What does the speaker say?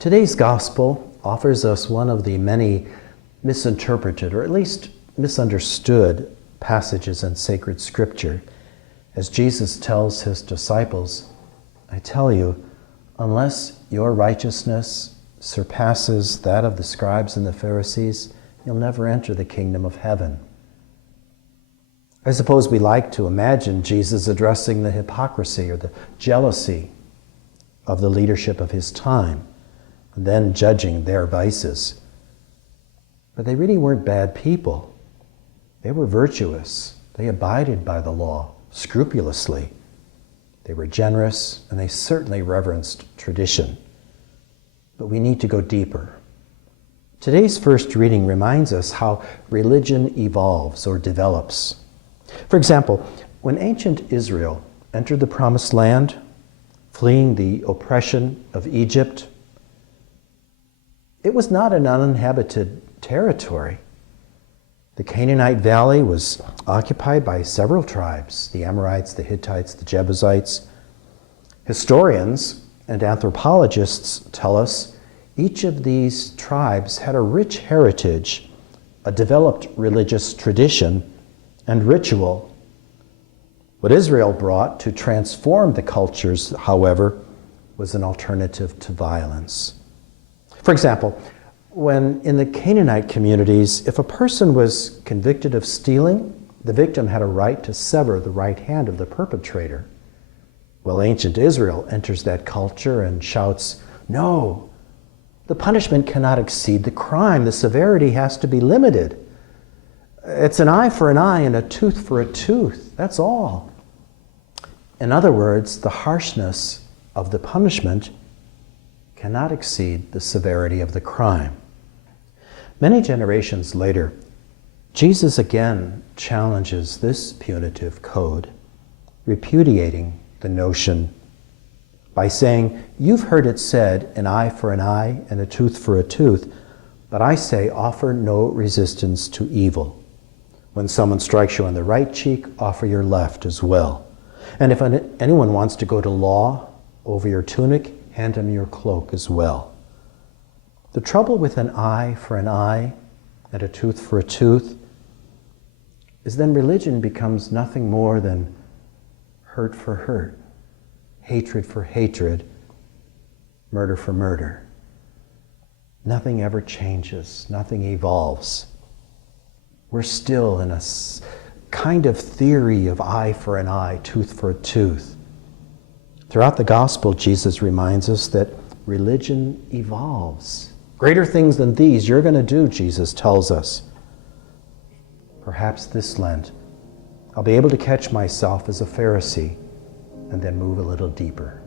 Today's gospel offers us one of the many misinterpreted, or at least misunderstood, passages in sacred scripture, as Jesus tells his disciples, "I tell you, unless your righteousness surpasses that of the scribes and the Pharisees, you'll never enter the kingdom of heaven." I suppose we like to imagine Jesus addressing the hypocrisy or the jealousy of the leadership of his time, and then judging their vices. But they really weren't bad people. They were virtuous. They abided by the law scrupulously. They were generous, and they certainly reverenced tradition. But we need to go deeper. Today's first reading reminds us how religion evolves or develops. For example, when ancient Israel entered the Promised Land, fleeing the oppression of Egypt, it was not an uninhabited territory. The Canaanite Valley was occupied by several tribes: the Amorites, the Hittites, the Jebusites. Historians and anthropologists tell us each of these tribes had a rich heritage, a developed religious tradition, and ritual. What Israel brought to transform the cultures, however, was an alternative to violence. For example, when in the Canaanite communities, if a person was convicted of stealing, the victim had a right to sever the right hand of the perpetrator. Well, ancient Israel enters that culture and shouts, "No, the punishment cannot exceed the crime. The severity has to be limited. It's an eye for an eye and a tooth for a tooth. That's all." In other words, the harshness of the punishment cannot exceed the severity of the crime. Many generations later, Jesus again challenges this punitive code, repudiating the notion by saying, "You've heard it said, an eye for an eye and a tooth for a tooth, but I say offer no resistance to evil. When someone strikes you on the right cheek, offer your left as well. And if anyone wants to go to law over your tunic, hand him your cloak as well." The trouble with an eye for an eye and a tooth for a tooth is then religion becomes nothing more than hurt for hurt, hatred for hatred, murder for murder. Nothing ever changes, nothing evolves. We're still in a kind of theory of eye for an eye, tooth for a tooth. Throughout the gospel, Jesus reminds us that religion evolves. Greater things than these you're going to do, Jesus tells us. Perhaps this Lent, I'll be able to catch myself as a Pharisee and then move a little deeper.